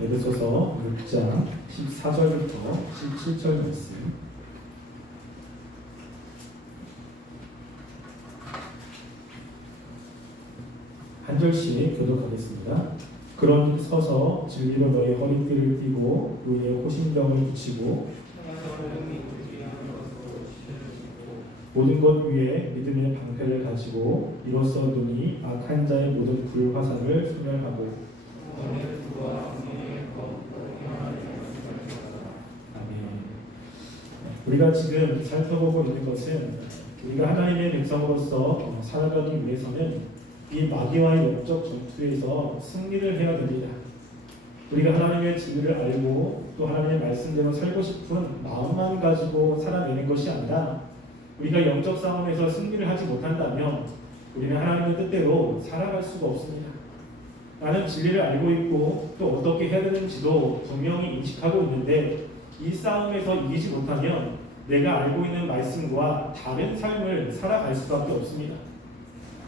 에베소서 6장 14절부터 17절 말씀. 한 절씩 교독하겠습니다. 그러니 서서 진리로 너의 허리띠를 띠고 의의 호심경을 붙이고 모든 것 위에 믿음의 방패를 가지고 이로써 눈이 악한 자의 모든 불화살을 소멸하고 아멘. 우리가 지금 살펴보고 있는 것은 우리가 하나님의 백성으로서 살아가기 위해서는 이 마귀와의 영적 전투에서 승리를 해야 됩니다. 우리가 하나님의 진리를 알고 또 하나님의 말씀대로 살고 싶은 마음만 가지고 살아내는 것이 아니라 우리가 영적 싸움에서 승리를 하지 못한다면 우리는 하나님의 뜻대로 살아갈 수가 없습니다. 나는 진리를 알고 있고 또 어떻게 해야 되는지도 분명히 인식하고 있는데 이 싸움에서 이기지 못하면 내가 알고 있는 말씀과 다른 삶을 살아갈 수밖에 없습니다.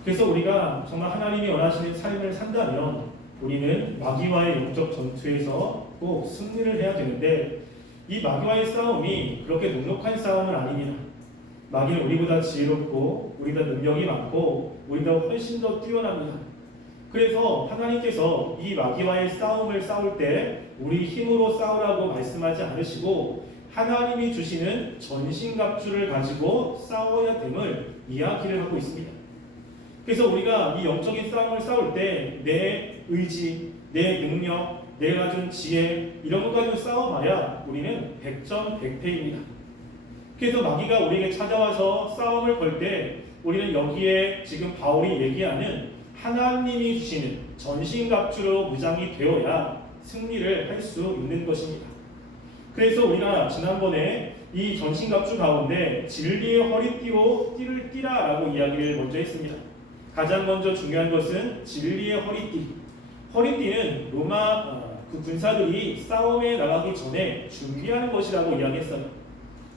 그래서 우리가 정말 하나님이 원하시는 삶을 산다면 우리는 마귀와의 영적 전투에서 꼭 승리를 해야 되는데 이 마귀와의 싸움이 그렇게 녹록한 싸움은 아닙니다. 마귀는 우리보다 지혜롭고 우리보다 능력이 많고 우리보다 훨씬 더 뛰어납니다. 그래서 하나님께서 이 마귀와의 싸움을 싸울 때 우리 힘으로 싸우라고 말씀하지 않으시고 하나님이 주시는 전신갑주를 가지고 싸워야 됨을 이야기를 하고 있습니다. 그래서 우리가 이 영적인 싸움을 싸울 때 내 의지, 내 능력, 내가 가진 지혜 이런 것 가지고 싸워봐야 우리는 100점 100패입니다. 그래서 마귀가 우리에게 찾아와서 싸움을 걸 때 우리는 여기에 지금 바울이 얘기하는 하나님이 주시는 전신갑주로 무장이 되어야 승리를 할 수 있는 것입니다. 그래서 우리가 지난번에 이 전신갑주 가운데 진리의 허리띠로 띠를 띠라라고 이야기를 먼저 했습니다. 가장 먼저 중요한 것은 진리의 허리띠. 허리띠는 로마 그 군사들이 싸움에 나가기 전에 준비하는 것이라고 이야기했어요.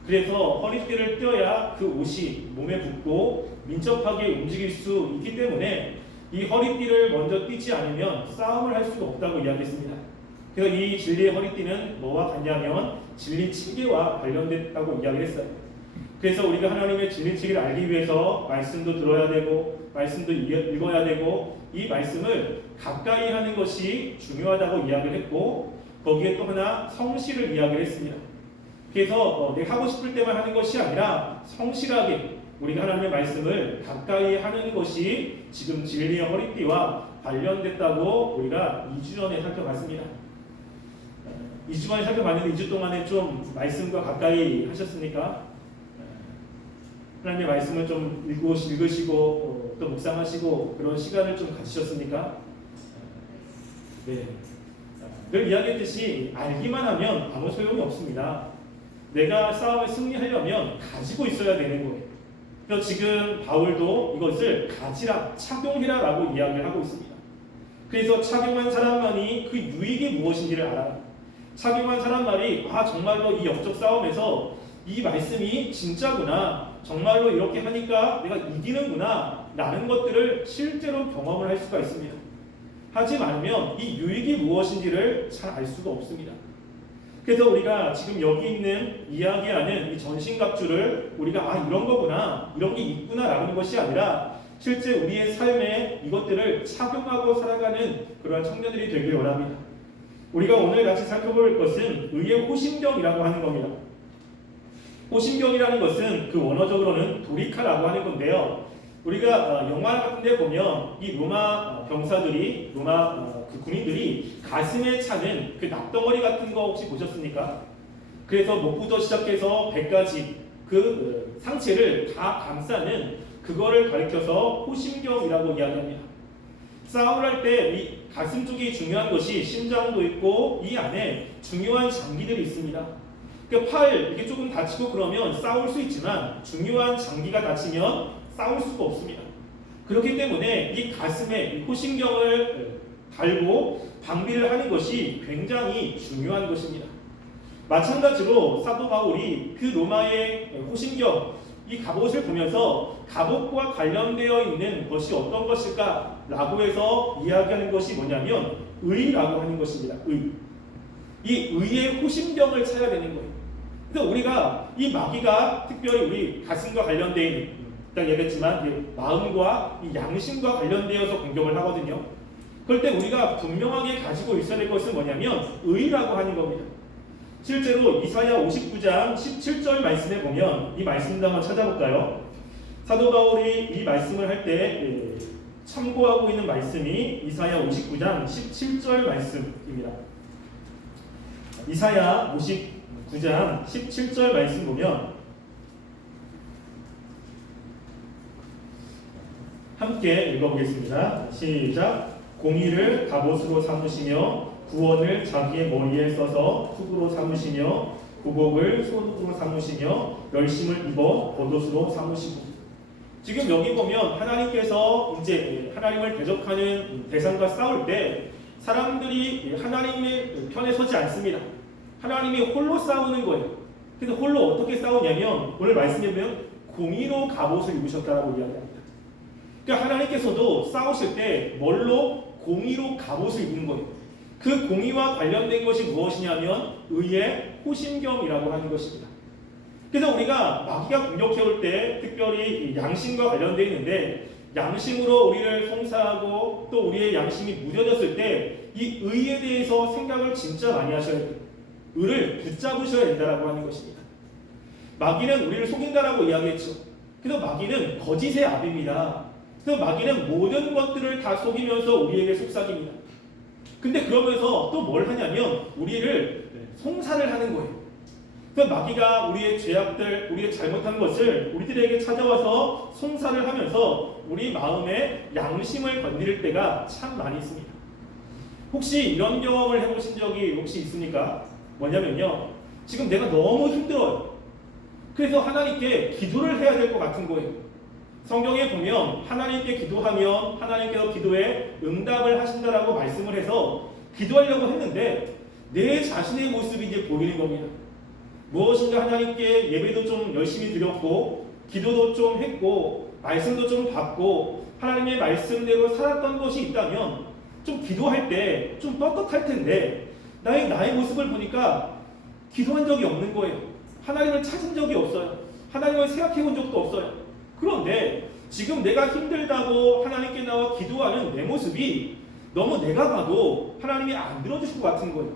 그래서 허리띠를 띄어야 그 옷이 몸에 붙고 민첩하게 움직일 수 있기 때문에 이 허리띠를 먼저 띠지 않으면 싸움을 할 수가 없다고 이야기했습니다. 그래서 이 진리의 허리띠는 뭐와 같냐면 진리 층계와 관련됐다고 이야기를 했어요. 그래서 우리가 하나님의 진리 층계를 알기 위해서 말씀도 들어야 되고 말씀도 읽어야 되고 이 말씀을 가까이 하는 것이 중요하다고 이야기를 했고 거기에 또 하나 성실을 이야기를 했습니다. 그래서 내가 하고 싶을 때만 하는 것이 아니라 성실하게 우리가 하나님의 말씀을 가까이 하는 것이 지금 진리의 허리띠와 관련됐다고 우리가 2주 전에 살펴봤습니다. 2주 전에 살펴봤는데 2주 동안에 좀 말씀과 가까이 하셨습니까? 하나님의 말씀을 좀 읽으시고 또 묵상하시고 그런 시간을 좀 가지셨습니까? 네. 늘 이야기했듯이 알기만 하면 아무 소용이 없습니다. 내가 싸움에 승리하려면 가지고 있어야 되는 거예요. 그래서 지금 바울도 이것을 가지라, 착용해라라고 이야기를 하고 있습니다. 그래서 착용한 사람만이 그 유익이 무엇인지를 알아요. 착용한 사람만이 정말로 이 영적 싸움에서 이 말씀이 진짜구나, 정말로 이렇게 하니까 내가 이기는구나 라는 것들을 실제로 경험을 할 수가 있습니다. 하지 않으면 이 유익이 무엇인지를 잘 알 수가 없습니다. 그래서 우리가 지금 여기 있는 이야기하는 이 전신갑주를 우리가 이런 거구나, 이런 게 있구나 라는 것이 아니라 실제 우리의 삶에 이것들을 착용하고 살아가는 그러한 청년들이 되길 원합니다. 우리가 오늘 같이 살펴볼 것은 의의 호심경이라고 하는 겁니다. 호심경이라는 것은 그 원어적으로는 도리카라고 하는 건데요. 우리가 영화 같은 데 보면 이 로마 병사들이, 로마 그 군인들이 가슴에 차는 그 납덩어리 같은 거 혹시 보셨습니까? 그래서 목부터 시작해서 배까지 그 상체를 다 감싸는 그거를 가리켜서 호심경이라고 이야기합니다. 싸움을 할 때 이 가슴 쪽이 중요한 것이 심장도 있고 이 안에 중요한 장기들이 있습니다. 그 팔 이게 조금 다치고 그러면 싸울 수 있지만 중요한 장기가 다치면 싸울 수가 없습니다. 그렇기 때문에 이 가슴에 이 호심경을 달고 방비를 하는 것이 굉장히 중요한 것입니다. 마찬가지로 사도 바울이 그 로마의 호심경, 이 갑옷을 보면서 갑옷과 관련되어 있는 것이 어떤 것일까 라고 해서 이야기하는 것이 뭐냐면 의라고 하는 것입니다. 의. 이 의의 호심경을 찾아야 되는 거예요. 그래서 우리가 이 마귀가 특별히 우리 가슴과 관련되어 있는, 딱 얘기했지만 마음과 이 양심과 관련되어서 공격을 하거든요. 그럴 때 우리가 분명하게 가지고 있어야 될 것은 뭐냐면 의라고 하는 겁니다. 실제로 이사야 59장 17절 말씀에 보면 이 말씀도 한번 찾아볼까요? 사도 바울이 이 말씀을 할 때 참고하고 있는 말씀이 이사야 59장 17절 말씀입니다. 이사야 59장 17절 말씀 보면 함께 읽어보겠습니다. 시작. 공의를 갑옷으로 삼으시며 구원을 자기의 머리에 써서 흙으로 삼으시며 구복을 손으로 삼으시며 열심을 입어 겉옷으로 삼으시고. 지금 여기 보면 하나님께서 이제 하나님을 대적하는 대상과 싸울 때 사람들이 하나님의 편에 서지 않습니다. 하나님이 홀로 싸우는 거예요. 그래서 홀로 어떻게 싸우냐면 오늘 말씀에 보면 공의로 갑옷을 입으셨다라고 이야기합니다. 그러니까 하나님께서도 싸우실 때 뭘로? 공의로 갑옷을 입는 거예요. 그 공의와 관련된 것이 무엇이냐면 의의 호심경이라고 하는 것입니다. 그래서 우리가 마귀가 공격해올 때 특별히 양심과 관련되어 있는데 양심으로 우리를 송사하고 또 우리의 양심이 무뎌졌을 때 이 의에 대해서 생각을 진짜 많이 하셔야 돼요. 의를 붙잡으셔야 된다라고 하는 것입니다. 마귀는 우리를 속인다라고 이야기했죠. 그래서 마귀는 거짓의 아비입니다. 그래서 마귀는 모든 것들을 다 속이면서 우리에게 속삭입니다. 근데 그러면서 또 뭘 하냐면 우리를 송사를 하는 거예요. 그래서 마귀가 우리의 죄악들, 우리의 잘못한 것을 우리들에게 찾아와서 송사를 하면서 우리 마음의 양심을 건드릴 때가 참 많이 있습니다. 혹시 이런 경험을 해보신 적이 혹시 있습니까? 뭐냐면요, 지금 내가 너무 힘들어요. 그래서 하나님께 기도를 해야 될 것 같은 거예요. 성경에 보면 하나님께 기도하면 하나님께서 기도에 응답을 하신다라고 말씀을 해서 기도하려고 했는데 내 자신의 모습이 이제 보이는 겁니다. 무엇인가 하나님께 예배도 좀 열심히 드렸고 기도도 좀 했고 말씀도 좀 받고 하나님의 말씀대로 살았던 것이 있다면 좀 기도할 때 좀 떳떳할 텐데 나의 모습을 보니까 기도한 적이 없는 거예요. 하나님을 찾은 적이 없어요. 하나님을 생각해 본 적도 없어요. 그런데 지금 내가 힘들다고 하나님께 나와 기도하는 내 모습이 너무 내가 봐도 하나님이 안 들어주실 것 같은 거예요.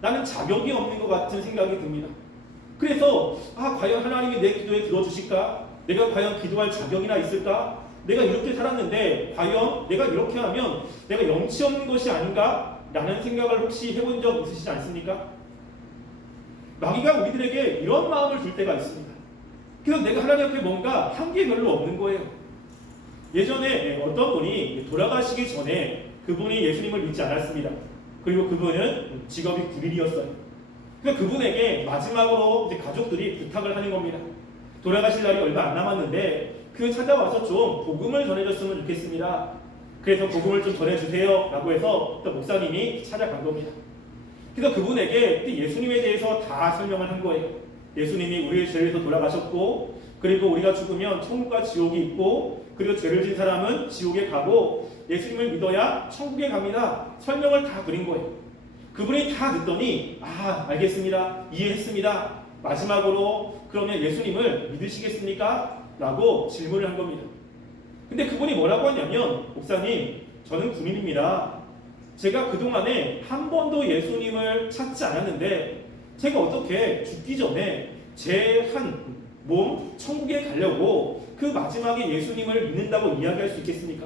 나는 자격이 없는 것 같은 생각이 듭니다. 그래서 과연 하나님이 내 기도에 들어주실까? 내가 과연 기도할 자격이나 있을까? 내가 이렇게 살았는데 과연 내가 이렇게 하면 내가 염치 없는 것이 아닌가? 라는 생각을 혹시 해본 적 있으시지 않습니까? 마귀가 우리들에게 이런 마음을 줄 때가 있습니다. 그래서 내가 하나님 앞에 뭔가 한 게 별로 없는 거예요. 예전에 어떤 분이 돌아가시기 전에 그분이 예수님을 믿지 않았습니다. 그리고 그분은 직업이 구린이었어요. 그래서 그분에게 마지막으로 이제 가족들이 부탁을 하는 겁니다. 돌아가실 날이 얼마 안 남았는데 찾아와서 좀 복음을 전해줬으면 좋겠습니다. 그래서 복음을 좀 전해주세요 라고 해서 또 목사님이 찾아간 겁니다. 그래서 그분에게 예수님에 대해서 다 설명을 한 거예요. 예수님이 우리의 죄를 위해서 돌아가셨고 그리고 우리가 죽으면 천국과 지옥이 있고 그리고 죄를 진 사람은 지옥에 가고 예수님을 믿어야 천국에 갑니다. 설명을 다 드린 거예요. 그분이 다 듣더니 알겠습니다. 이해했습니다. 마지막으로 그러면 예수님을 믿으시겠습니까? 라고 질문을 한 겁니다. 근데 그분이 뭐라고 하냐면 목사님 저는 군인입니다. 제가 그동안에 한 번도 예수님을 찾지 않았는데 제가 어떻게 죽기 전에 제 한 몸 천국에 가려고 그 마지막에 예수님을 믿는다고 이야기할 수 있겠습니까?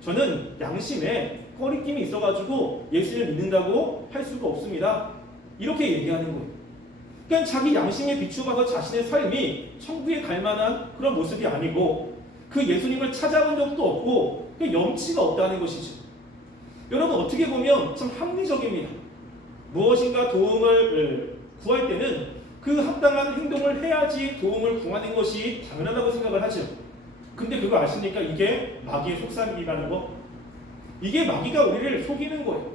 저는 양심에 꺼리낌이 있어가지고 예수님을 믿는다고 할 수가 없습니다. 이렇게 얘기하는 거예요. 그러니까 자기 양심에 비추어서 자신의 삶이 천국에 갈 만한 그런 모습이 아니고 그 예수님을 찾아본 적도 없고 염치가 없다는 것이죠. 여러분 어떻게 보면 참 합리적입니다. 무엇인가 도움을 구할 때는 그 합당한 행동을 해야지 도움을 구하는 것이 당연하다고 생각을 하죠. 근데 그거 아십니까? 이게 마귀의 속삭임이라는 거. 이게 마귀가 우리를 속이는 거예요.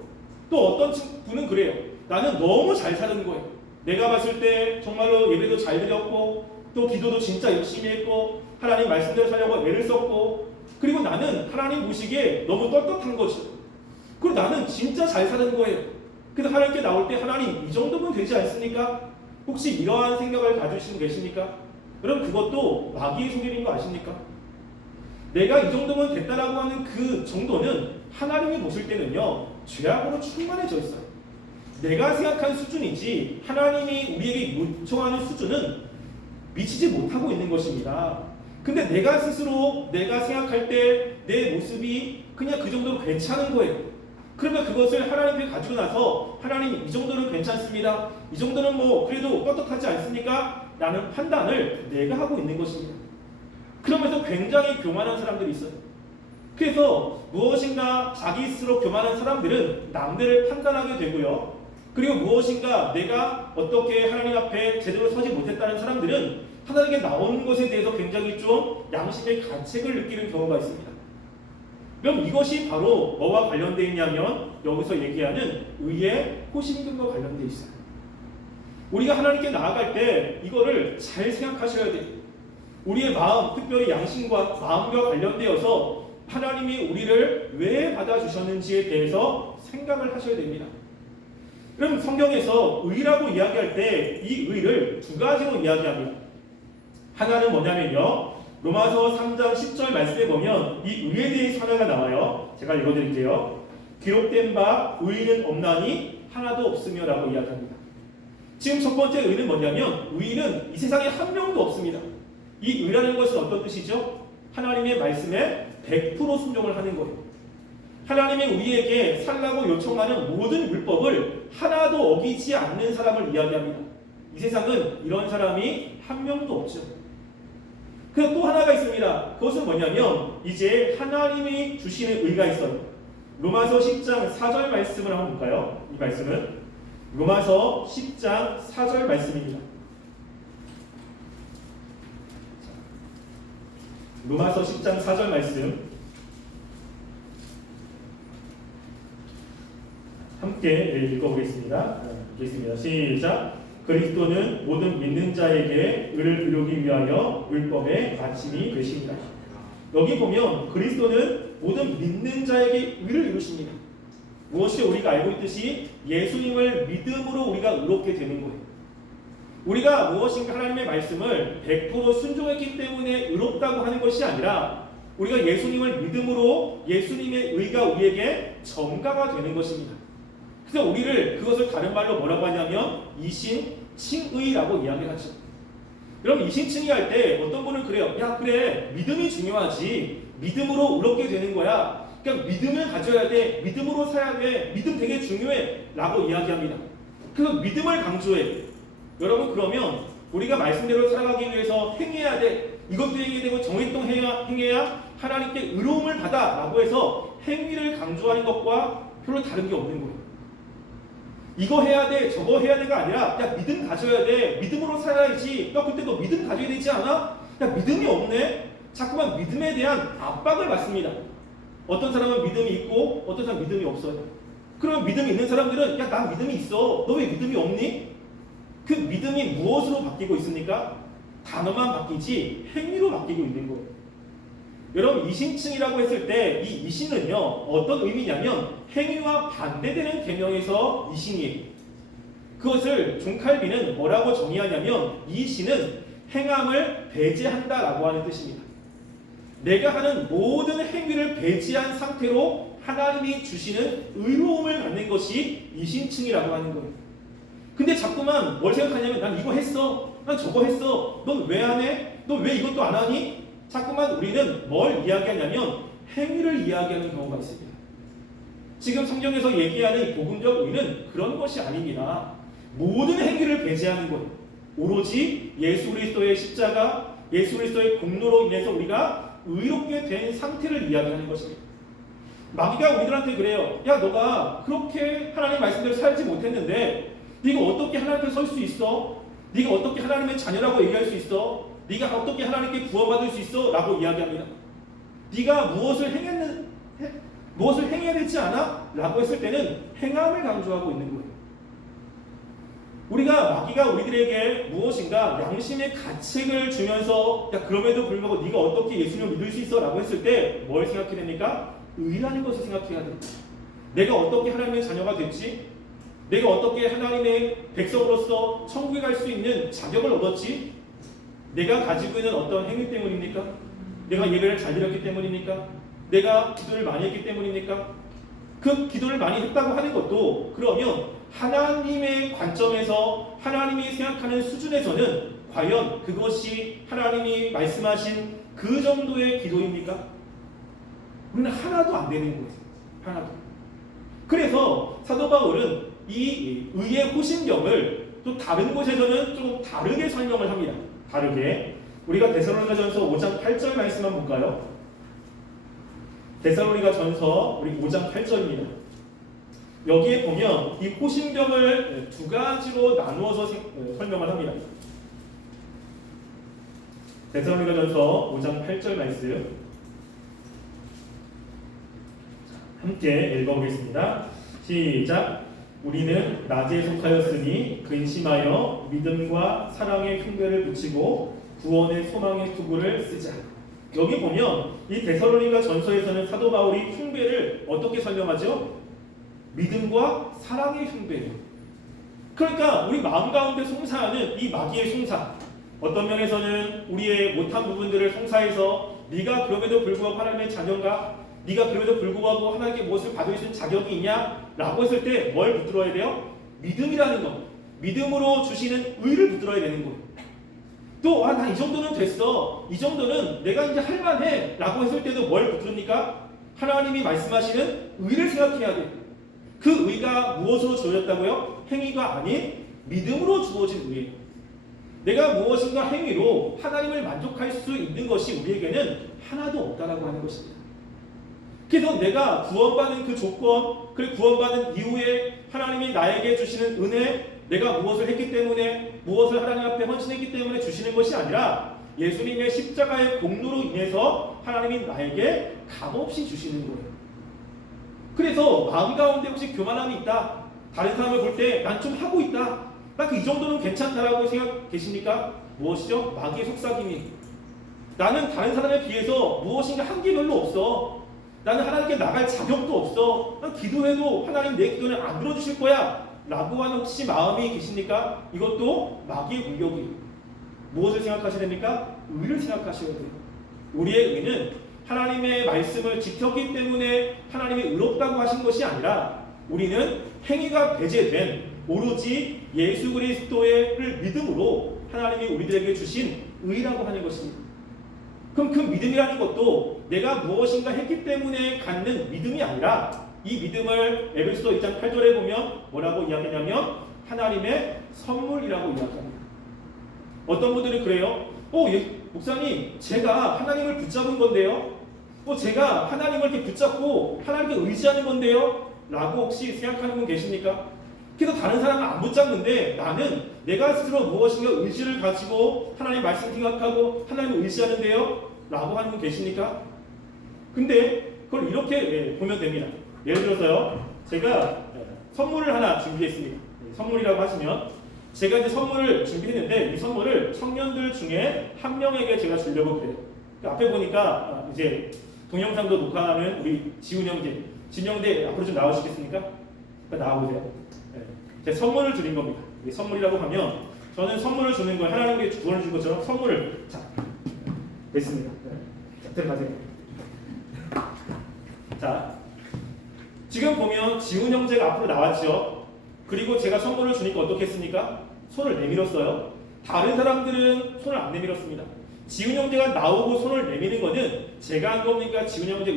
또 어떤 분은 그래요. 나는 너무 잘 사는 거예요. 내가 봤을 때 정말로 예배도 잘 드렸고 또 기도도 진짜 열심히 했고 하나님 말씀대로 살려고 애를 썼고 그리고 나는 하나님 보시기에 너무 떳떳한 거죠. 그리고 나는 진짜 잘 사는 거예요. 그래서 하나님께 나올 때 하나님 이 정도면 되지 않습니까? 혹시 이러한 생각을 가지시고 계십니까? 여러분 그것도 마귀의 소견인 거 아십니까? 내가 이 정도면 됐다라고 하는 그 정도는 하나님이 보실 때는요 죄악으로 충만해져 있어요. 내가 생각한 수준이지 하나님이 우리에게 요청하는 수준은 미치지 못하고 있는 것입니다. 근데 내가 스스로 내가 생각할 때 내 모습이 그냥 그 정도로 괜찮은 거예요. 그러면 그것을 하나님께 가지고 나서 하나님 이 정도는 괜찮습니다. 이 정도는 뭐 그래도 떳떳하지 않습니까? 라는 판단을 내가 하고 있는 것입니다. 그러면서 굉장히 교만한 사람들이 있어요. 그래서 무엇인가 자기 스스로 교만한 사람들은 남들을 판단하게 되고요. 그리고 무엇인가 내가 어떻게 하나님 앞에 제대로 서지 못했다는 사람들은 하나님께 나오는 것에 대해서 굉장히 좀 양심의 가책을 느끼는 경우가 있습니다. 그럼 이것이 바로 뭐와 관련되어 있냐면 여기서 얘기하는 의의 호심금과 관련되어 있어요. 우리가 하나님께 나아갈 때 이거를 잘 생각하셔야 돼요. 우리의 마음, 특별히 양심과 마음과 관련되어서 하나님이 우리를 왜 받아주셨는지에 대해서 생각을 하셔야 됩니다. 그럼 성경에서 의라고 이야기할 때 이 의를 두 가지로 이야기합니다. 하나는 뭐냐면요. 로마서 3장 10절 말씀에 보면 이 의에 대해서 하나가 나와요. 제가 읽어드릴게요. 기록된 바 의는 없나니 하나도 없으며 라고 이야기합니다. 지금 첫 번째 의는 뭐냐면 의는 이 세상에 한 명도 없습니다. 이 의라는 것은 어떤 뜻이죠? 하나님의 말씀에 100% 순종을 하는 거예요. 하나님이 우리에게 살라고 요청하는 모든 율법을 하나도 어기지 않는 사람을 이야기합니다. 이 세상은 이런 사람이 한 명도 없죠. 그리고 또 하나가 있습니다. 그것은 뭐냐면 이제 하나님이 주시는 의가 있어요. 로마서 10장 4절 말씀을 한번 볼까요? 이 말씀은 로마서 10장 4절 말씀입니다. 로마서 10장 4절 말씀 함께 읽어보겠습니다. 읽겠습니다. 시작. 그리스도는 모든 믿는 자에게 의를 이루기 위하여 율법의 마침이 되십니다. 여기 보면 그리스도는 모든 믿는 자에게 의를 이루십니다. 무엇이 우리가 알고 있듯이 예수님을 믿음으로 우리가 의롭게 되는 거예요. 우리가 무엇인가 하나님의 말씀을 100% 순종했기 때문에 의롭다고 하는 것이 아니라 우리가 예수님을 믿음으로 예수님의 의가 우리에게 전가가 되는 것입니다. 그래서 우리를 그것을 다른 말로 뭐라고 하냐면 이신칭의라고 이야기하죠. 그럼 이신칭의 할 때 어떤 분은 그래요. 야 그래 믿음이 중요하지. 믿음으로 의롭게 되는 거야. 그러니까 믿음을 가져야 돼. 믿음으로 살아야 돼. 믿음 되게 중요해. 라고 이야기합니다. 그래서 믿음을 강조해. 여러분 그러면 우리가 말씀대로 살아가기 위해서 행해야 돼. 이것도 행해야 되고 정행동 행해야 하나님께 의로움을 받아. 라고 해서 행위를 강조하는 것과 별로 다른 게 없는 거예요. 이거 해야 돼, 저거 해야 돼가 아니라 야 믿음 가져야 돼, 믿음으로 살아야지. 야 그때 너 믿음 가져야 되지 않아? 야 믿음이 없네. 자꾸만 믿음에 대한 압박을 받습니다. 어떤 사람은 믿음이 있고 어떤 사람은 믿음이 없어요. 그러면 믿음이 있는 사람들은 야 난 믿음이 있어. 너 왜 믿음이 없니? 그 믿음이 무엇으로 바뀌고 있습니까? 단어만 바뀌지 행위로 바뀌고 있는 거예요. 여러분 이신칭이라고 했을 때 이 이신은요 어떤 의미냐면 행위와 반대되는 계명에서 이신이에요. 그것을 종칼빈은 뭐라고 정의하냐면 이 신은 행함을 배제한다라고 하는 뜻입니다. 내가 하는 모든 행위를 배제한 상태로 하나님이 주시는 의로움을 갖는 것이 이신칭이라고 하는 거예요. 근데 자꾸만 뭘 생각하냐면 난 이거 했어, 난 저거 했어, 넌 왜 안 해? 너 왜 이것도 안 하니? 자꾸만 우리는 뭘 이야기하냐면 행위를 이야기하는 경우가 있습니다. 지금 성경에서 얘기하는 이 복음적 의는 그런 것이 아닙니다. 모든 행위를 배제하는 거예요. 오로지 예수 그리스도의 십자가, 예수 그리스도의 공로로 인해서 우리가 의롭게 된 상태를 이야기하는 것입니다. 마귀가 우리들한테 그래요. 야 너가 그렇게 하나님 말씀대로 살지 못했는데 네가 어떻게 하나님 앞에 설 수 있어? 네가 어떻게 하나님의 자녀라고 얘기할 수 있어? 네가 어떻게 하나님께 구원받을 수 있어? 라고 이야기합니다. 네가 무엇을 행해야 되지 않아? 라고 했을 때는 행함을 강조하고 있는 거예요. 우리가 마귀가 우리들에게 무엇인가 양심의 가책을 주면서 야 그럼에도 불구하고 네가 어떻게 예수님을 믿을 수 있어? 라고 했을 때 뭘 생각해야 됩니까? 의라는 것을 생각해야 됩니다. 내가 어떻게 하나님의 자녀가 됐지? 내가 어떻게 하나님의 백성으로서 천국에 갈 수 있는 자격을 얻었지? 내가 가지고 있는 어떤 행위 때문입니까? 내가 예배를 잘 드렸기 때문입니까? 내가 기도를 많이 했기 때문입니까? 그 기도를 많이 했다고 하는 것도 그러면 하나님의 관점에서 하나님이 생각하는 수준에서는 과연 그것이 하나님이 말씀하신 그 정도의 기도입니까? 우리는 하나도 안 되는 거예요. 하나도. 그래서 사도 바울은 이 의의 호심경을 또 다른 곳에서는 좀 다르게 설명을 합니다. 다르게. 우리가 데살로니가전서 5장 8절 말씀 한번 볼까요? 데살로니가전서 우리 5장 8절입니다. 여기에 보면 이 호심경을 두 가지로 나누어서 설명을 합니다. 데살로니가전서 5장 8절 말씀 함께 읽어보겠습니다. 시작. 우리는 낮에 속하였으니 근심하여 믿음과 사랑의 흉배를 붙이고 구원의 소망의 투구를 쓰자. 여기 보면 이 데살로니가 전서에서는 사도 바울이 흉배를 어떻게 설명하죠? 믿음과 사랑의 흉배예요. 그러니까 우리 마음 가운데 송사하는 이 마귀의 송사, 어떤 면에서는 우리의 못한 부분들을 송사해서 네가 그럼에도 불구하고 하나님의 자녀인가? 네가 그럼에도 불구하고 하나님께 무엇을 받을 수 있는 자격이 있냐? 라고 했을 때 뭘 붙들어야 돼요? 믿음이라는 것. 믿음으로 주시는 의를 붙들어야 되는 거예요. 또 나 이 정도는 됐어. 이 정도는 내가 이제 할만해. 라고 했을 때도 뭘 붙들으니까? 하나님이 말씀하시는 의를 생각해야 돼. 그 의가 무엇으로 주어졌다고요? 행위가 아닌 믿음으로 주어진 의예요. 내가 무엇인가 행위로 하나님을 만족할 수 있는 것이 우리에게는 하나도 없다라고 하는 것입니다. 그래서 내가 구원받은 그 조건, 그 구원받은 이후에 하나님이 나에게 주시는 은혜, 내가 무엇을 했기 때문에, 무엇을 하나님 앞에 헌신했기 때문에 주시는 것이 아니라 예수님의 십자가의 공로로 인해서 하나님이 나에게 값없이 주시는 거예요. 그래서 마음 가운데 혹시 교만함이 있다, 다른 사람을 볼 때 난 좀 하고 있다, 딱 이 정도는 괜찮다라고 생각 계십니까? 무엇이죠? 마귀의 속삭임이. 나는 다른 사람에 비해서 무엇인가 한 게 별로 없어. 나는 하나님께 나갈 자격도 없어. 난 기도해도 하나님 내 기도는 안 들어주실 거야. 라고 하는 혹시 마음이 계십니까? 이것도 마귀의 공격이에요. 무엇을 생각하셔야 됩니까? 의를 생각하셔야 돼요. 우리의 의는 하나님의 말씀을 지켰기 때문에 하나님이 의롭다고 하신 것이 아니라 우리는 행위가 배제된 오로지 예수 그리스도를 믿음으로 하나님이 우리들에게 주신 의라고 하는 것입니다. 그럼 그 믿음이라는 것도 내가 무엇인가 했기 때문에 갖는 믿음이 아니라 이 믿음을 에베소서 2장 8절에 보면 뭐라고 이야기하냐면 하나님의 선물이라고 이야기합니다. 어떤 분들은 그래요. 목사님, 제가 하나님을 붙잡은 건데요. 제가 하나님을 이렇게 붙잡고 하나님께 의지하는 건데요. 라고 혹시 생각하는 분 계십니까? 그래서 다른 사람은 안 붙잡는데 나는 내가 스스로 무엇인가 의지를 가지고 하나님 말씀 생각하고 하나님을 의지하는데요. 라고 하는 분 계십니까? 근데 그걸 이렇게 보면 됩니다. 예를 들어서요. 제가 선물을 하나 준비했습니다. 선물이라고 하시면 제가 이제 선물을 준비했는데 이 선물을 청년들 중에 한 명에게 제가 주려고 그래요. 앞에 보니까 이제 동영상도 녹화하는 우리 지훈 형제. 지훈 형제 앞으로 좀 나오시겠습니까? 나와보세요. 제가 선물을 드린 겁니다. 선물이라고 하면 저는 선물을 주는 걸 하나님께 구원을 준 것처럼 선물을 됐습니다. 자, 들어가세요. 자, 지금 보면 지훈 형제가 앞으로 나왔죠. 그리고 제가 선물을 주니까 어떻겠습니까? 손을 내밀었어요. 다른 사람들은 손을 안 내밀었습니다. 지훈 형제가 나오고 손을 내미는 거는 제가 한 겁니까? 지훈 형제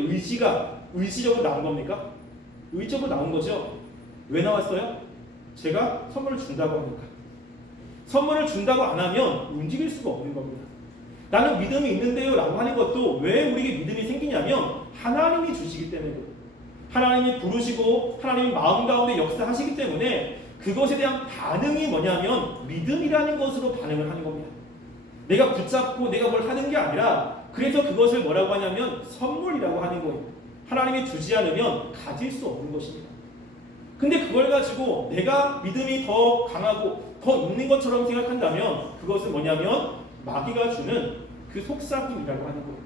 의지적으로 나온 겁니까? 의지적으로 나온 거죠. 왜 나왔어요? 제가 선물을 준다고 하니까. 선물을 준다고 안 하면 움직일 수가 없는 겁니다. 나는 믿음이 있는데요 라고 하는 것도 왜 우리에게 믿음이 생기냐면 하나님이 주시기 때문에, 하나님이 부르시고 하나님이 마음 가운데 역사하시기 때문에 그것에 대한 반응이 뭐냐면 믿음이라는 것으로 반응을 하는 겁니다. 내가 붙잡고 내가 뭘 하는 게 아니라 그래서 그것을 뭐라고 하냐면 선물이라고 하는 거예요. 하나님이 주지 않으면 가질 수 없는 것입니다. 근데 그걸 가지고 내가 믿음이 더 강하고 더 있는 것처럼 생각한다면 그것은 뭐냐면 마귀가 주는 그 속삭임이라고 하는 거예요.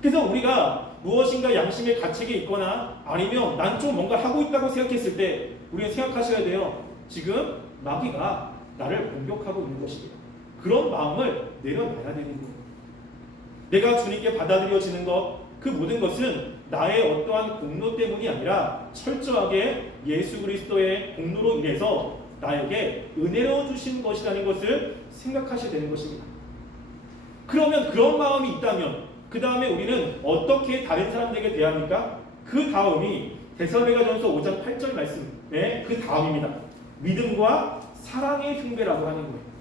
그래서 우리가 무엇인가 양심의 가책에 있거나 아니면 난 좀 뭔가 하고 있다고 생각했을 때 우리는 생각하셔야 돼요. 지금 마귀가 나를 공격하고 있는 것입니다. 그런 마음을 내려놔야 되는 거예요. 내가 주님께 받아들여지는 것, 그 모든 것은 나의 어떠한 공로 때문이 아니라 철저하게 예수 그리스도의 공로로 인해서 나에게 은혜로 주신 것이라는 것을 생각하셔야 되는 것입니다. 그러면 그런 마음이 있다면 그 다음에 우리는 어떻게 다른 사람들에게 대합니까? 그 다음이 데살로니가전서 5장 8절 말씀의 그 다음입니다. 믿음과 사랑의 흉배라고 하는 거예요.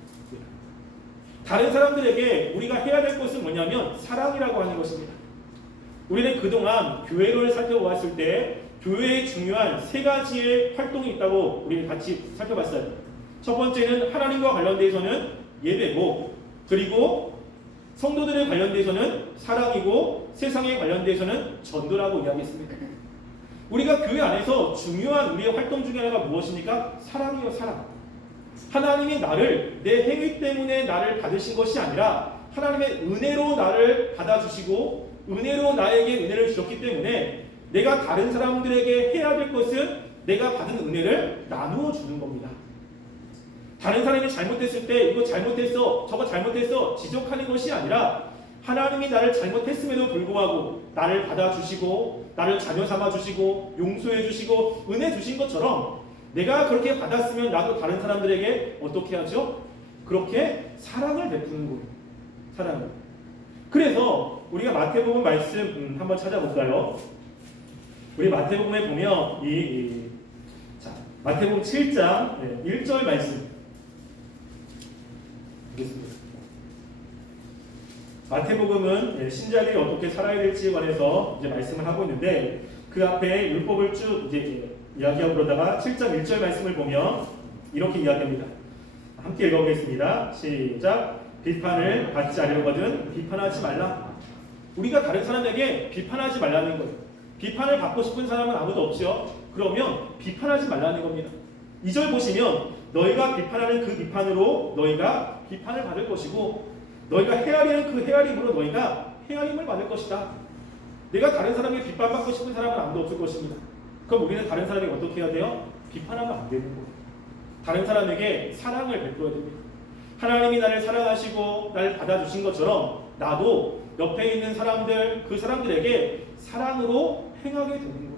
다른 사람들에게 우리가 해야 될 것은 뭐냐면 사랑이라고 하는 것입니다. 우리는 그동안 교회를 살펴보았을 때 교회에 중요한 세 가지의 활동이 있다고 우리는 같이 살펴봤어요. 첫 번째는 하나님과 관련돼서는 예배고, 그리고 성도들에 관련돼서는 사랑이고, 세상에 관련돼서는 전도라고 이야기했습니다. 우리가 교회 안에서 중요한 우리의 활동 중에 하나가 무엇입니까? 사랑이요, 사랑. 하나님이 나를 내 행위 때문에 나를 받으신 것이 아니라 하나님의 은혜로 나를 받아주시고 은혜로 나에게 은혜를 주셨기 때문에 내가 다른 사람들에게 해야 될 것은 내가 받은 은혜를 나누어 주는 겁니다. 다른 사람이 잘못했을 때 이거 잘못했어, 저거 잘못했어 지적하는 것이 아니라 하나님이 나를 잘못했음에도 불구하고 나를 받아주시고 나를 자녀 삼아주시고 용서해주시고 은혜 주신 것처럼 내가 그렇게 받았으면 나도 다른 사람들에게 어떻게 하죠? 그렇게 사랑을 베푸는 거예요. 사랑을. 그래서 우리가 마태복음 말씀 한번 찾아볼까요? 우리 마태복음에 보면 자, 마태복음 7장 1절 말씀 보겠습니다. 마태복음은 신자들이 어떻게 살아야 될지에 관해서 이제 말씀을 하고 있는데 그 앞에 율법을 쭉 이제 이야기하고 그러다가 7장 1절 말씀을 보면 이렇게 이야기합니다. 함께 읽어보겠습니다. 시작. 비판을 받지 않으려거든 비판하지 말라. 우리가 다른 사람에게 비판하지 말라는 거예요. 비판을 받고 싶은 사람은 아무도 없죠. 그러면 비판하지 말라는 겁니다. 2절 보시면 너희가 비판하는 그 비판으로 너희가 비판을 받을 것이고 너희가 헤아리는 그 헤아림으로 너희가 헤아림을 받을 것이다. 내가 다른 사람에게 비판받고 싶은 사람은 아무도 없을 것입니다. 그럼 우리는 다른 사람에게 어떻게 해야 돼요? 비판하면 안 되는 거예요. 다른 사람에게 사랑을 베풀어야 됩니다. 하나님이 나를 사랑하시고 나를 받아주신 것처럼 나도 옆에 있는 사람들, 그 사람들에게 사랑으로 행하게 되는 거예요.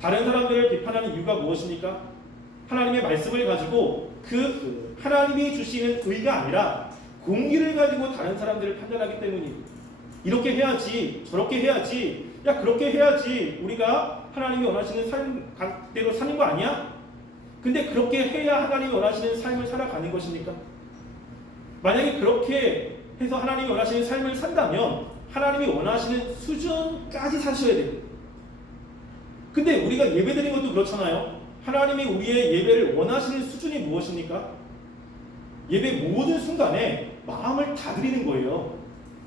다른 사람들을 비판하는 이유가 무엇입니까? 하나님의 말씀을 가지고 그 하나님이 주시는 의가 아니라 공의를 가지고 다른 사람들을 판단하기 때문이에요. 이렇게 해야지, 저렇게 해야지, 야 그렇게 해야지 우리가 하나님이 원하시는 삶대로 사는 거 아니야? 근데 그렇게 해야 하나님이 원하시는 삶을 살아가는 것입니까? 만약에 그렇게 해서 하나님이 원하시는 삶을 산다면 하나님이 원하시는 수준까지 사셔야 돼요. 근데 우리가 예배드리는 것도 그렇잖아요. 하나님이 우리의 예배를 원하시는 수준이 무엇입니까? 예배 모든 순간에 마음을 다 드리는 거예요.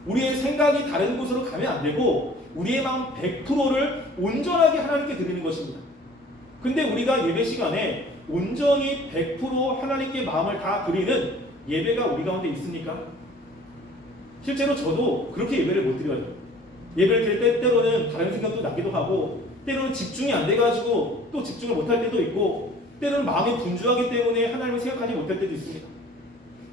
우리의 생각이 다른 곳으로 가면 안 되고 우리의 마음 100%를 온전하게 하나님께 드리는 것입니다. 근데 우리가 예배 시간에 온전히 100% 하나님께 마음을 다 드리는 예배가 우리 가운데 있습니까? 실제로 저도 그렇게 예배를 못 드려요. 예배를 드릴 때 때로는 다른 생각도 나기도 하고 때로는 집중이 안 돼가지고 또 집중을 못할 때도 있고 때로는 마음이 분주하기 때문에 하나님을 생각하지 못할 때도 있습니다.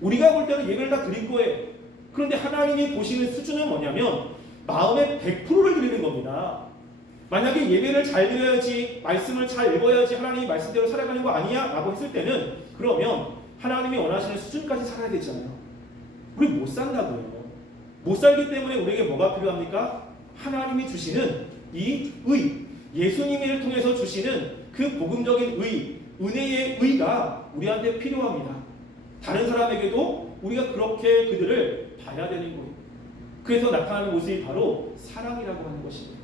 우리가 볼 때는 예배를 다 드릴 거예요. 그런데 하나님이 보시는 수준은 뭐냐면 마음의 100%를 드리는 겁니다. 만약에 예배를 잘 드려야지, 말씀을 잘 읽어야지 하나님이 말씀대로 살아가는 거 아니야? 라고 했을 때는 그러면 하나님이 원하시는 수준까지 살아야 되잖아요. 우리 못 산다고요. 못 살기 때문에 우리에게 뭐가 필요합니까? 하나님이 주시는 이 의, 예수님을 통해서 주시는 그 복음적인 의, 은혜의 의가 우리한테 필요합니다. 다른 사람에게도 우리가 그렇게 그들을 봐야 되는 거예요. 그래서 나타나는 모습이 바로 사랑이라고 하는 것입니다.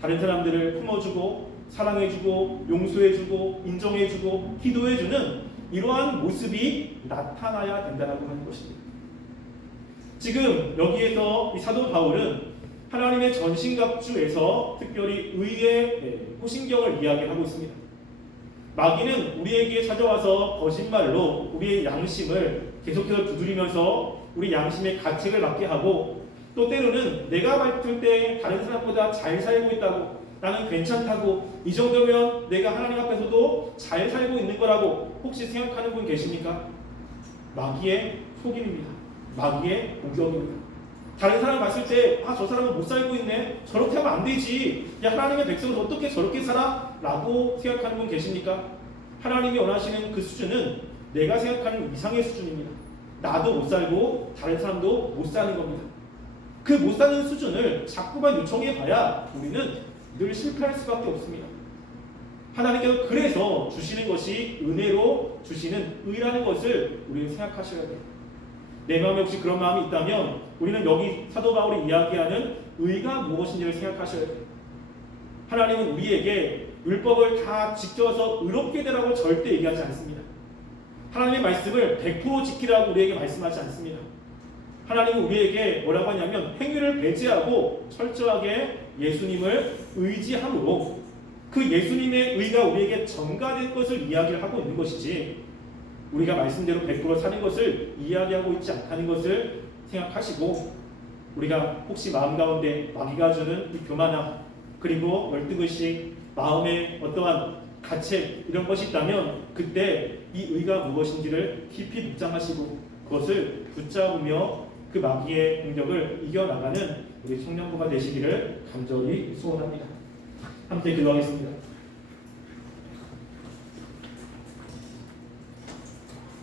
다른 사람들을 품어주고 사랑해주고 용서해주고 인정해주고 기도해주는 이러한 모습이 나타나야 된다고 하는 것입니다. 지금 여기에서 이 사도 바울은 하나님의 전신갑주에서 특별히 의의 호신경을 이야기하고 있습니다. 마귀는 우리에게 찾아와서 거짓말로 우리의 양심을 계속해서 두드리면서 우리 양심의 가책을 받게 하고 또 때로는 내가 밟을 때 다른 사람보다 잘 살고 있다고 나는 괜찮다고, 이 정도면 내가 하나님 앞에서도 잘 살고 있는 거라고 혹시 생각하는 분 계십니까? 마귀의 속임입니다. 마귀의 공격입니다. 다른 사람 봤을 때 저 사람은 못 살고 있네, 저렇게 하면 안 되지, 야 하나님의 백성은 어떻게 저렇게 살아? 라고 생각하는 분 계십니까? 하나님이 원하시는 그 수준은 내가 생각하는 이상의 수준입니다. 나도 못 살고 다른 사람도 못 사는 겁니다. 그 못 사는 수준을 자꾸만 요청해 봐야 우리는 늘 실패할 수밖에 없습니다. 하나님께서 그래서 주시는 것이 은혜로 주시는 의라는 것을 우리는 생각하셔야 돼요. 내 마음에 혹시 그런 마음이 있다면 우리는 여기 사도 바울이 이야기하는 의가 무엇인지를 생각하셔야 돼요. 하나님은 우리에게 율법을 다 지켜서 의롭게 되라고 절대 얘기하지 않습니다. 하나님의 말씀을 100% 지키라고 우리에게 말씀하지 않습니다. 하나님은 우리에게 뭐라고 하냐면 행위를 배제하고 철저하게 예수님을 의지함으로 그 예수님의 의가 우리에게 전가된 것을 이야기를 하고 있는 것이지, 우리가 말씀대로 100% 사는 것을 이야기하고 있지 않다는 것을 생각하시고, 우리가 혹시 마음 가운데 마귀가 주는 이 교만함, 그리고 열등의식, 마음의 어떠한 가책, 이런 것이 있다면 그때 이 의가 무엇인지를 깊이 묵상하시고 그것을 붙잡으며 그 마귀의 공격을 이겨나가는 우리 청년부가 되시기를 간절히 소원합니다. 함께 기도하겠습니다.